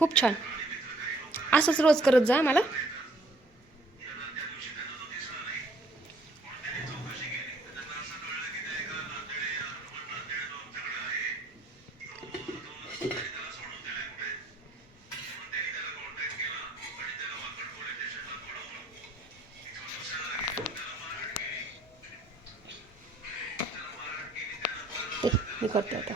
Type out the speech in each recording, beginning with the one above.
खूप छान. असंच रोज करत जा मला. ते मी करते आता.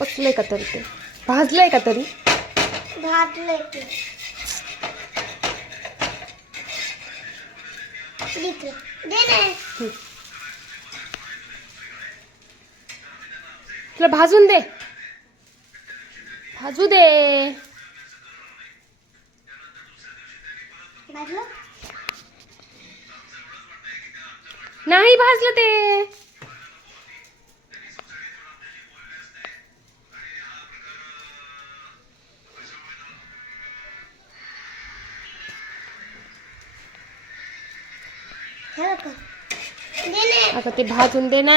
पचलंय का तरी ते? भाजलंय का तरी? भाजलंय ते. तुला भाजून दे. भाजू दे. भाजलं? नाही भाजलं ते. आता ते भाजून दे ना.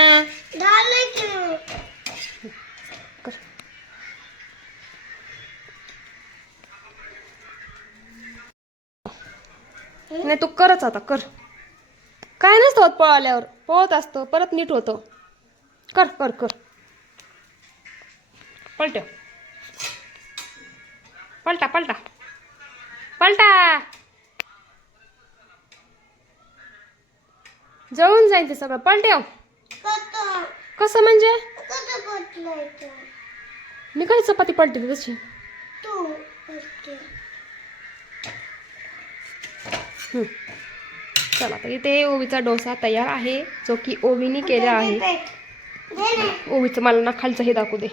नाही तू करच आता कर. काय नसतं होत पळाल्यावर. पळत असतं परत नीट होतं. कर कर कर. पलट. पलटा पलटा. पलटा. जळून जाईल ते सगळं. पलट्याव कसं कसं म्हणजे? मी काय चपाती पलटते तशी? हं. चला तर इथे ओवीचा डोसा तयार आहे जो की ओवीनी केला आहे. ओवीचं मला ना खालचं हे दाखवू दे.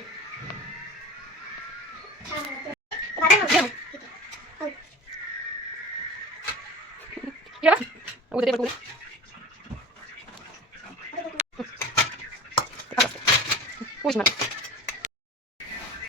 या. उद्या 为什么？